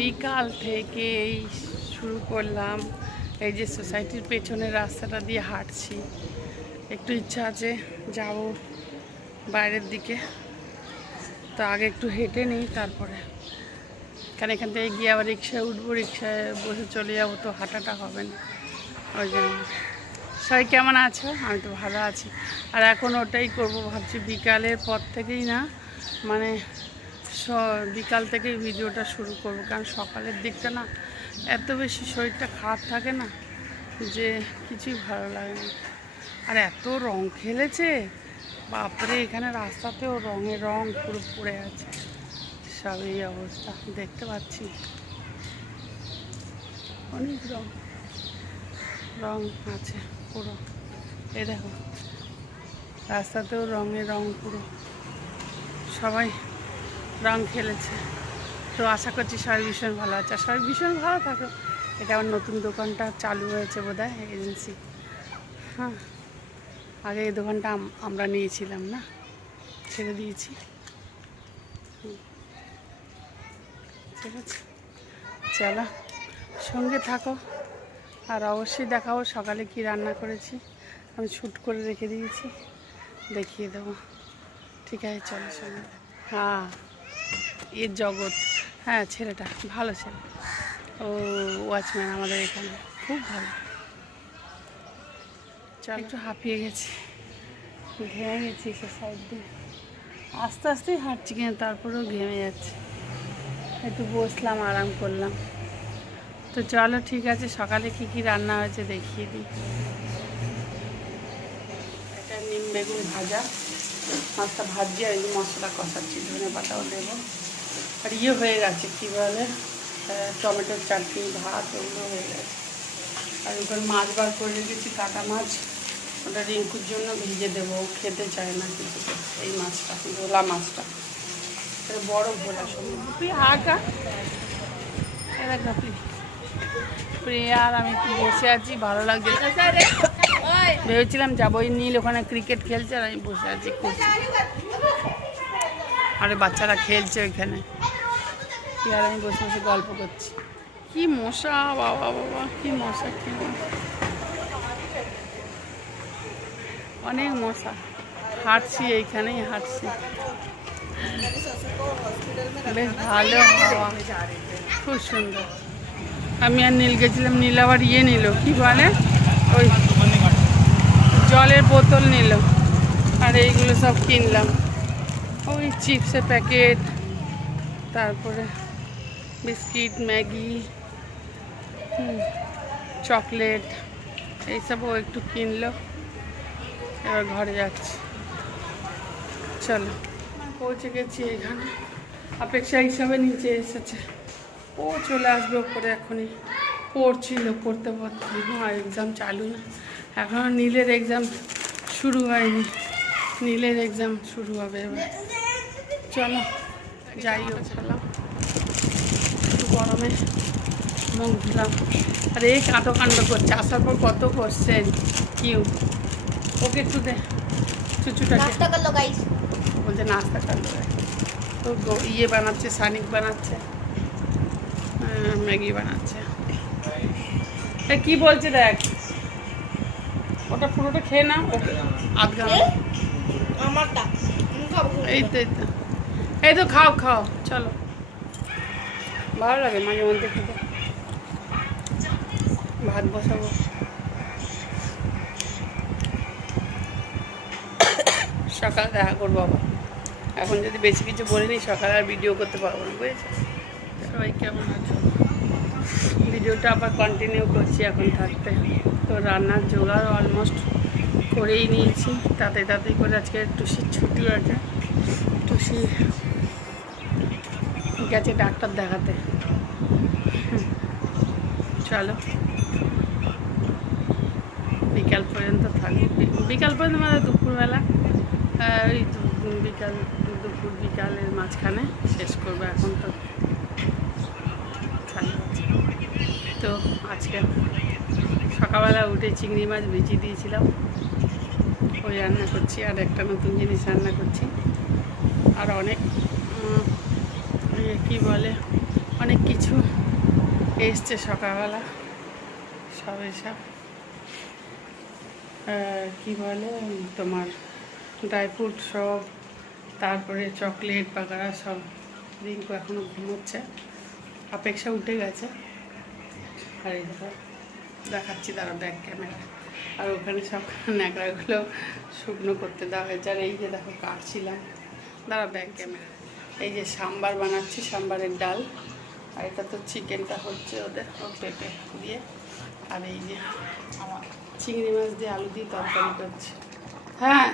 বিকাল থেকেই শুরু করলাম। এই যে সোসাইটির পেছনের রাস্তাটা দিয়ে হাঁটছি। একটু ইচ্ছা আছে, যাব বাইরের দিকে। তো আগে একটু হেঁটে নিই, তারপরে। কারণ এখান থেকে গিয়ে আবার রিক্সায় উঠবো, রিক্সায় বসে চলে যাব, তো হাঁটাটা হবে না। ওই জন্য। সবাই কেমন আছো? আমি তো ভালো আছি। আর এখন ওটাই করব, ভাবছি বিকালের পর থেকেই না মানে বিকাল থেকেই ভিডিওটা শুরু করব, কারণ সকালের দিকটা না এত বেশি শরীরটা খারাপ থাকে না যে কিছুই ভালো লাগে না। আর এত রং খেলেছে, বাপরে, এখানে রাস্তাতেও রঙের রং পুরো পড়ে আছে। সব এই অবস্থা, দেখতে পাচ্ছি। অনেক রং রং আছে পুরো। এ দেখো, রাস্তাতেও রঙে রং পুরো। সবাই রং খেলেছে। তো আশা করছি সবাই ভীষণ ভালো আছে। আর সবাই ভীষণ ভালো থাকো। এটা আমার নতুন দোকানটা চালু হয়েছে বোধ এজেন্সি। হ্যাঁ আগে এই দোকানটা আমরা নিয়েছিলাম না? ছেড়ে দিয়েছি। ঠিক আছে। চলো, সঙ্গে থাকো। আর অবশ্যই দেখাবো সকালে কি রান্না করেছি। আমি শ্যুট করে রেখে দিয়েছি। দেখিয়ে দেবো। ঠিক আছে, চলো সঙ্গে। হ্যাঁ। এর জগৎ। হ্যাঁ ছেলেটা ভালো ছেলে। ও ওয়াচম্যান আমাদের এখানে। খুব ভালো। চল। একটু হাঁপিয়ে গেছি। ঘেমে গেছি সে সাইড দিয়ে। আস্তে আস্তেই হাঁটছি কিন্তু তারপরেও ঘেমে যাচ্ছে। একটু বসলাম আরাম করলাম। তো চলো ঠিক আছে সকালে কি কি রান্না হয়েছে দেখিয়ে দিই। এটা নিম বেগুন ভাজা। মাছটা ভাজি আর এই মশলা কষাচ্ছি, ধনে পাতাও দেবো। আর ইয়ে হয়ে গেছে, কী বলে টমেটোর চাটনি, ভাত ওগুলো হয়ে গেছে। আর ওখানে মাছ বার করে রেখেছি, কাটা মাছ। ওটা রিঙ্কুর জন্য ভিজে দেবো খেতে চায় না কিছু। এই মাছটা, ভোলা মাছটা। বড় ভোলা সমুদ্র তুই আঁকা আর আমি একটু বসে আছি, ভালো লাগছে। ভেবেছিলাম যাব ওই নীল ওখানে ক্রিকেট খেলছে আর আমি বসে আছি আরে বাচ্চারা খেলছে ওইখানে। আর আমি বসে বসে গল্প করছি। কি মশা, বাবা বাবা, কি মশা, কি অনেক মশা। হাঁটছি এইখানেই, হাঁটছি। বেশ ভালো হাওয়া। খুব সুন্দর। আমি আর নীল গেছিলাম, নীল আবার ইয়ে নিল, কি বলে? ওই জলের বোতল নিল। আর এইগুলো সব কিনলাম। ওই চিপসের প্যাকেট, তারপরে বিস্কিট, ম্যাগি চকলেট এইসব ও একটু কিনলো। এবার ঘরে যাচ্ছি। চলো। পৌঁছে গেছি এখানে। অপেক্ষা হিসাবে নিচে এসেছে। ও চলে আসবে ওপরে এখনই। পড়ছিল, পড়তে পড়তে হ্যাঁ এক্সাম চালু না। এখন নীলের এক্সাম শুরু হয়নি। নীলের এক্সাম শুরু হবে এবার। চলো যাই হোক চলাম একটু গরমে মুখ ধুলাম। আর এই কাঁটো কাণ্ড করছে। আসার পর কত করছেন কিউ? ওকে একটু দে চুচুটা বলছে নাস্তা করল তো ইয়ে বানাচ্ছে সানিক বানাচ্ছে। ম্যাগি বানাচ্ছে। কি বলছে দেখ? ওটা পুরোটা খেয়ে না ওকে আধ আমারটা এই তো এই তো। এই তো খাও খাও। চলো। ভালো লাগে মাঝে মধ্যে খেতে। ভাত বসাবো। সকাল দেখা করব আবার। এখন যদি বেশি কিছু বলিনি সকালে আর ভিডিও করতে পারব না বুঝেছ? সবাই কেমন আছো ভিডিওটা আবার কন্টিনিউ করছি এখন থাকতে। তো রান্নার জোগাড় অলমোস্ট করেই নিয়েছি। তাতে তাতে করে আজকে টুসির ছুটি আছে। টুসি গেছে ডাক্তার দেখাতে। চলো। বিকাল পর্যন্ত থাকব। বি- বিকাল পর্যন্ত মানে দুপুরবেলা। ওই বিকাল দুপুর বিকালের মাঝখানে শেষ করব এখন তো। তো আজকে সকালবেলা উঠে চিংড়ি মাছ ভিজিয়ে দিয়েছিলাম। ওই রান্না করছি আর একটা নতুন জিনিস রান্না করছি। আর অনেক কী বলে, অনেক কিছু এসছে সকালবেলা। সব এসব কি বলে, তোমার ড্রাই ফ্রুট সব, তারপরে চকলেট বাগারা সব, রিঙ্কু এখনও ঘুমোচ্ছে। অপেক্ষা উঠে গেছে। আর দেখাচ্ছি তারা ব্যাক ক্যামেরা আর ওখানে সব ন্যাকড়াগুলো শুকনো করতে দেওয়া হয়েছে। আর এই যে দেখো কাটছিলাম। দাঁড়া ব্যাক ক্যামেরা এই যে সাম্বার বানাচ্ছি, সাম্বারের ডাল। আর এটা তো চিকেনটা হচ্ছে ওদের পেঁপে দিয়ে। আর এই যে আমার চিংড়ি মাছ দিয়ে আলু দিয়ে তরকারি করছি। হ্যাঁ।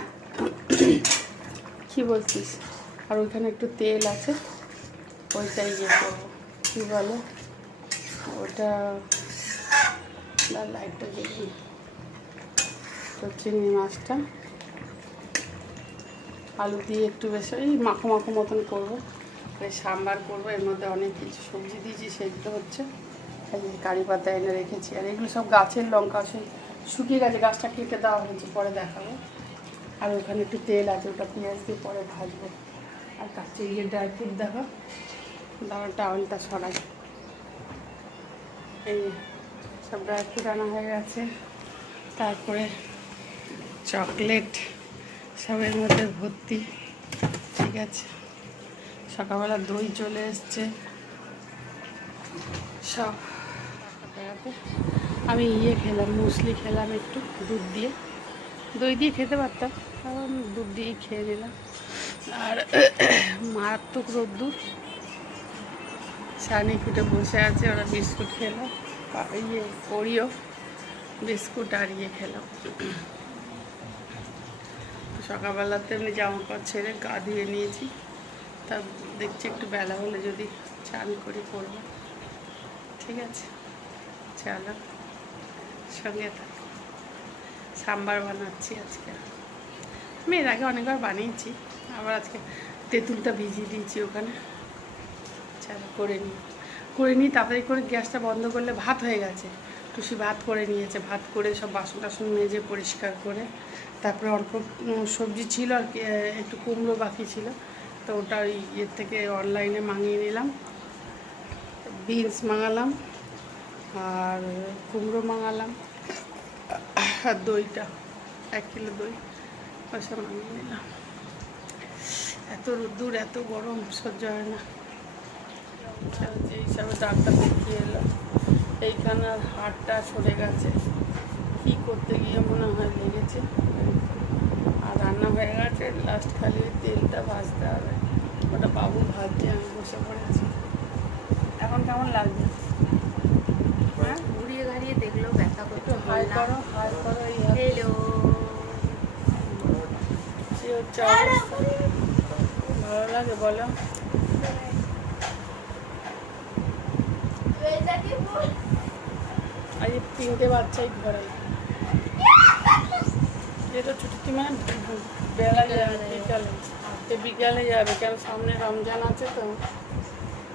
কি বলছিস? আর ওইখানে একটু তেল আছে। ওইটাই ইয়ে করব। কী বলো? ওটা লাইটটা জ্বলি তো চিংড়ি মাছটা। আলু দিয়ে একটু বেশ, এই মাখো মাখো মতন করব। সাম্বার করব, এর মধ্যে অনেক কিছু সবজি দিয়েছি সেগুলো হচ্ছে। কারি পাতা এনে রেখেছি। আর এগুলো সব গাছের লঙ্কা, সেই শুকিয়ে গেছে, গাছটা কেটে দেওয়া হয়েছে, পরে দেখাবো। আর ওখানে একটু তেল আছে, ওটা পেঁয়াজ দিয়ে পরে ভাজবো। আর কাছে ইয়ে ড্রাই ফ্রুট দেখো দাঁড়া টাওয়ালটা সরাই। এই সব ড্রাই হয়ে গেছে। তারপরে চকলেট সবের মধ্যে ভর্তি, ঠিক আছে। সকালবেলা দই চলে এসছে। সব আমি ইয়ে খেলাম, মুসলি খেলাম একটু, দুধ দিয়ে। দই দিয়ে খেতে পারতাম, কারণ দুধ দিয়েই খেয়ে নিলাম। আর মারাত্মক রোদ্দুর। সানি কুটে বসে আছে, ওরা বিস্কুট খেলো। আর ইয়ে ওরিও বিস্কুট আর ইয়ে খেলাম সকালবেলাতে এমনি জামা কাপড় ছেড়ে গা ধুয়ে নিয়েছি। তা দেখছি একটু বেলা হলে যদি চান করি করব ঠিক আছে, চলো, সঙ্গে থাক। সাম্বার বানাচ্ছি আজকে। আমি এর আগে অনেকবার বানিয়েছি, আবার আজকে তেঁতুলটা ভিজিয়ে দিয়েছি ওখানে। চলো, করে নিই। করে নিই তাড়াতাড়ি করে গ্যাসটা বন্ধ করলে ভাত হয়ে গেছে। টুসি ভাত করে নিয়েছে, ভাত করে সব বাসন টাসন মেজে পরিষ্কার করে। তারপরে অল্প সবজি ছিল আর একটু কুমড়ো বাকি ছিল। তো ওটা ওই ইয়ের থেকে অনলাইনে মাঙিয়ে নিলাম। বিনস মাঙালাম আর কুমড়ো মাঙালাম। আর দইটা, এক কিলো দই ওসব মাঙিয়ে নিলাম। এত রোদ্দুর, এত গরম, সহ্য হয় না। যে হিসাবে ডাক্তার দেখিয়ে এলো। এইখানার হাড়টা সরে গেছে। কি করতে গিয়ে মনে হয় লেগেছে। আর রান্না হয়ে গেছে লাস্ট খালি তেলটা ভাজতে হবে। ওটা বাবু ভাজছে আমি বসে পড়েছি। এখন কেমন লাগছে? হ্যাঁ? ঘুরিয়ে গাড়িয়ে দেখল ব্যথা একটু করতে হাই করো হাই করো। হ্যালো ভালো লাগে বলো? এই তিনটে বাচ্চাই ঘরে। যেটা ছুটি মানে বেলা যাবে বিকালে। তো বিকালে যাবে কেন সামনে রমজান আছে তো।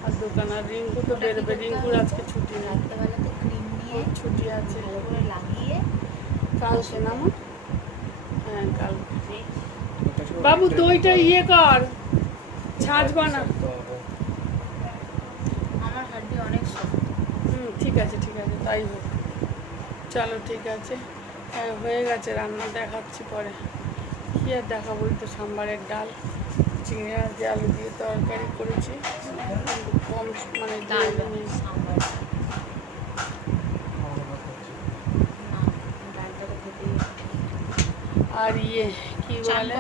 আর দোকান আর রিঙ্কু তো বেরোবে। রিঙ্কুর আজকে ছুটি নিয়ে ছুটি আছে। ভালো করে লাগিয়ে কালকে না মা হ্যাঁ কাল। বাবু দইটা ইয়ে কর। ছাঁচ বানা। আমার হাড্ডি অনেক শক্ত হুম ঠিক আছে ঠিক আছে তাই হোক চলো ঠিক আছে। হ্যাঁ হয়ে গেছে রান্না দেখাচ্ছি পরে। কী আর দেখাবো তো সাম্বারের ডাল। চিংড়ি মাছ দিয়ে আলু দিয়ে তরকারি করেছি কম মানে ডাল আর ইয়ে কি বলে?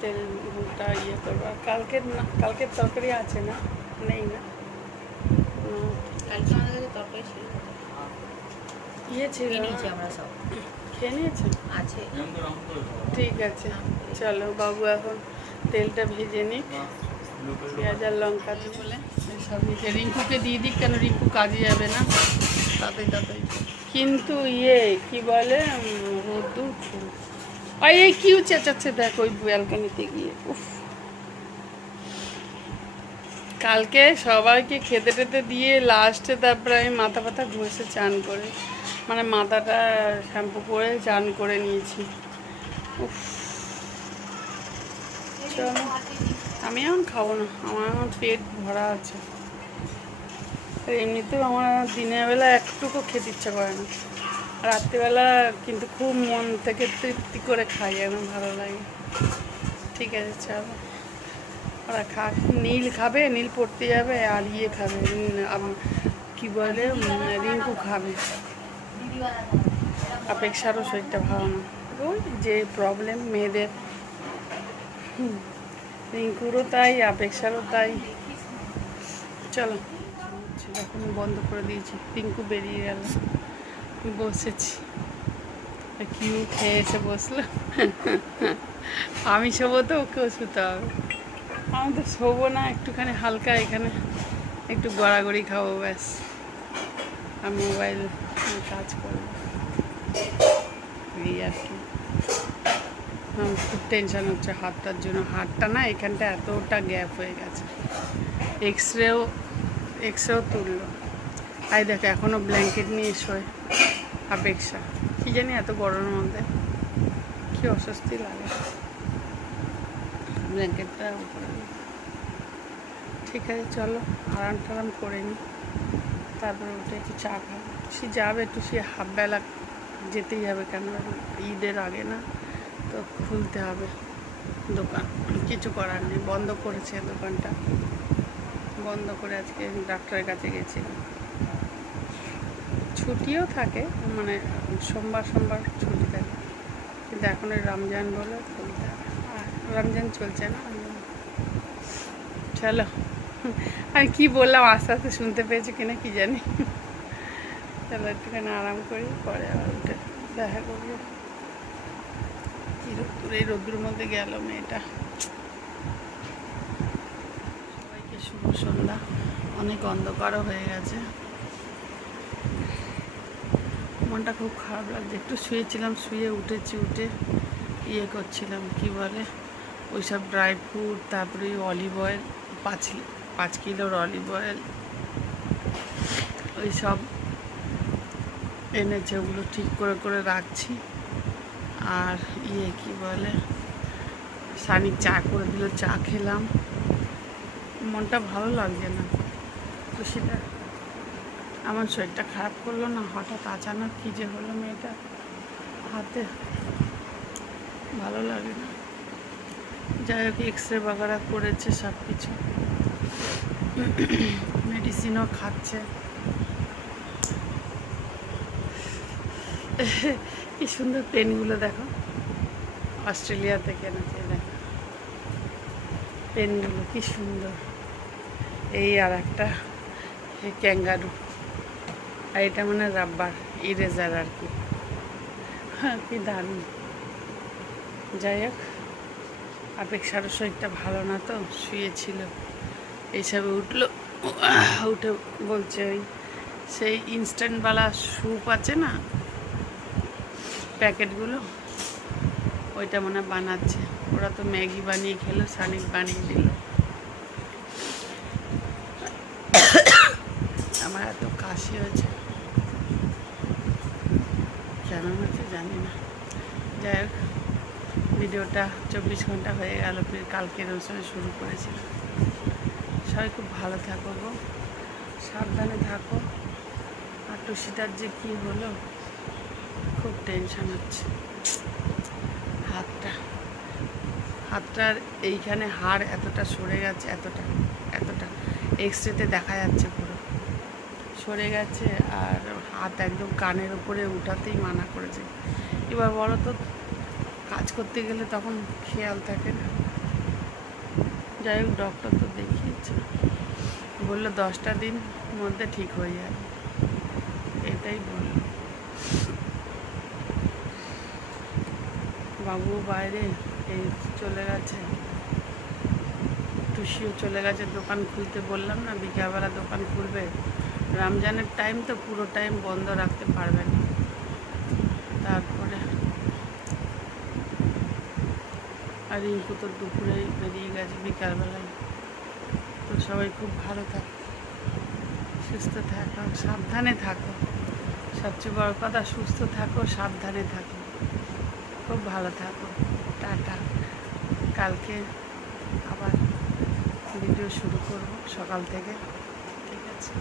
তেলটা ইয়ে করব। আর কালকের না কালকের তরকারি আছে না? নেই না? কালকে আমাদের তরকারি ছিল। ইয়ে ছিল খেয়ে নিয়েছি আমরা সব। খেয়ে নিয়েছে? আছে। ঠিক আছে চলো বাবু এখন তেলটা ভেজে নিক। পেঁয়াজ আর লঙ্কা দিয়ে বলে সব নিচে রিঙ্কুকে দিয়ে দিক কেন? রিঙ্কু কাজে যাবে না। তাতে তাতে। কিন্তু ইয়ে কি বলে উম, রোদ্দুর খুব আর এই কিউ চেঁচাচ্ছে? দেখ ওই ব্যালকানিতে গিয়ে। উফ। কালকে সবাইকে খেতে টেতে দিয়ে লাস্টে তারপরে আমি মাথা ব্যথা ঘষে চান করে মানে মাথাটা শ্যাম্পু করে চান করে নিয়েছি। উফ। আমি এখন খাব না আমার এখন পেট ভরা আছে। এমনিতেও আমার দিনের বেলা একটুকু খেতে ইচ্ছা করে না। রাত্রিবেলা কিন্তু খুব মন থেকে তৃপ্তি করে খাই আমার ভালো লাগে। ঠিক আছে চলো। ওরা খা নীল খাবে নীল পড়তে যাবে আর ইয়ে খাবে উম, আম- কি বলে রিঙ্কু খাবে। অপেক্ষারও শরীরটা ভালো না ওই যে প্রবলেম মেয়েদের। রিঙ্কুরও তাই, অপেক্ষারও তাই। চলো এখন বন্ধ করে দিয়েছি। রিঙ্কু বেরিয়ে গেল। বসেছি। কিউ খেয়ে এসে বসল। আমি শোবো তো, ওকেও শুতে হবে। আমি তো শোবো না, একটুখানি হালকা এখানে। একটু গড়াগড়ি খাব, ব্যাস। আর মোবাইল কাজ করব। এই আর কি। খুব টেনশন হচ্ছে হাতটার জন্য। হাতটা না, এখানটা এতটা গ্যাপ হয়ে গেছে। এক্স রেও এক্স রেও তুললো। আই দেখো এখনও ব্ল্যাঙ্কেট নিয়ে শোয়। অপেক্ষা। কি জানি এত গরমের মধ্যে। কি অস্বস্তি লাগে। ব্ল্যাঙ্কেটটা। ঠিক আছে, চলো। আরাম টারাম করে নিই তারপরে উঠে একটু চা খাব। সে যাবে একটু, সে হাফ বেলা যেতেই হবে কেন ঈদের আগে না, তো খুলতে হবে দোকান। কিছু করার নেই, বন্ধ করেছে দোকানটা। বন্ধ করে আজকে ডাক্তারের কাছে গেছি। ছুটিও থাকে মানে সোমবার সোমবার ছুটি থাকে। কিন্তু এখন রমজান বলে খুলতে হবে। আর রমজান চলছে না চলো। আমি কি বললাম, আস্তে আস্তে শুনতে পেয়েছি কিনা কি জানি। চলো একটুখানি আরাম করি, পরে আবার উঠে দেখা করব। কি রোদ্দুর এই রোদ্দুর মধ্যে গেল মেয়েটা। সবাইকে শুভ সন্ধ্যা। অনেক অন্ধকারও হয়ে গেছে। মনটা খুব খারাপ লাগছে। একটু শুয়েছিলাম, শুয়ে উঠেছি, উঠে ইয়ে করছিলাম, কি বলে? ওই সব ড্রাই ফ্রুট, তারপরে অলিভ অয়েল, পাঁচ পাঁচ কিলোর অলিভ অয়েল ওই সব এনেছে, ওগুলো ঠিক করে করে রাখছি। আর ইয়ে কি বলে সানি চা করে দিল, চা খেলাম। মনটা ভালো লাগছে না। তো সেটা, আমার শরীরটা খারাপ করল না, হঠাৎ আচানক কী যে হলো মেয়েটা হাতে। ভালো লাগে না। যাই হোক এক্স রে বাগারা করেছে সব কিছু মেডিসিনও খাচ্ছে। কি সুন্দর পেনগুলো দেখো। অস্ট্রেলিয়া থেকে এনেছে দেখো। পেনগুলো কি সুন্দর। এই আর একটা ক্যাঙ্গারু। আর এটা মানে রাব্বার, ইরেজার আর কি। হ্যাঁ কি দারুণ। যাই হোক অপেক্ষার শরীরটা ভালো না তো, শুয়েছিল। এইসবে উঠল, উঠে বলছে ওই, সেই ইনস্ট্যান্টওয়ালা স্যুপ আছে না প্যাকেটগুলো? ওইটা মনে বানাচ্ছে। ওরা তো ম্যাগি বানিয়ে খেলো সানিক বানিয়ে দিল। আমার এত কাশি হয়েছে। কেন হচ্ছে জানি না। যাই হোক, ভিডিওটা চব্বিশ ঘণ্টা হয়ে গেল, ফির ওই সময় শুরু করেছিলাম। সবাই খুব ভালো থাকো গো। সাবধানে থাকো। আর টুসিটার যে কী হলো? খুব টেনশন হচ্ছে। হাতটা হাতটার এইখানে হাড় এতটা সরে গেছে, এতটা এতটা। এক্স রেতে দেখা যাচ্ছে পুরো। সরে গেছে আর হাত একদম কানের উপরে উঠাতেই মানা করেছে। এবার বলো তো, কাজ করতে গেলে তখন খেয়াল থাকে না। যাই হোক ডক্টর তো দেখিয়েছে। বলল দশটা দিন মধ্যে ঠিক হয়ে যাবে। এটাই বলল। বাবু বাইরে, এই চলে গেছে। টুসিও চলে গেছে দোকান খুলতে, বললাম না বিকালবেলা দোকান খুলবে। রমজানের টাইম তো পুরো টাইম বন্ধ রাখতে পারবে না। তারপরে আর রিঙ্কু তো দুপুরেই বেরিয়ে গেছে বিকালবেলায়। তো সবাই খুব ভালো থাকো, সুস্থ থাকো, সাবধানে থাকো। সবচেয়ে বড় কথা, সুস্থ থাকো, সাবধানে থাকো। খুব ভালো থাকো। টাটা। কালকে আবার ভিডিও শুরু করব সকাল থেকে। ঠিক আছে?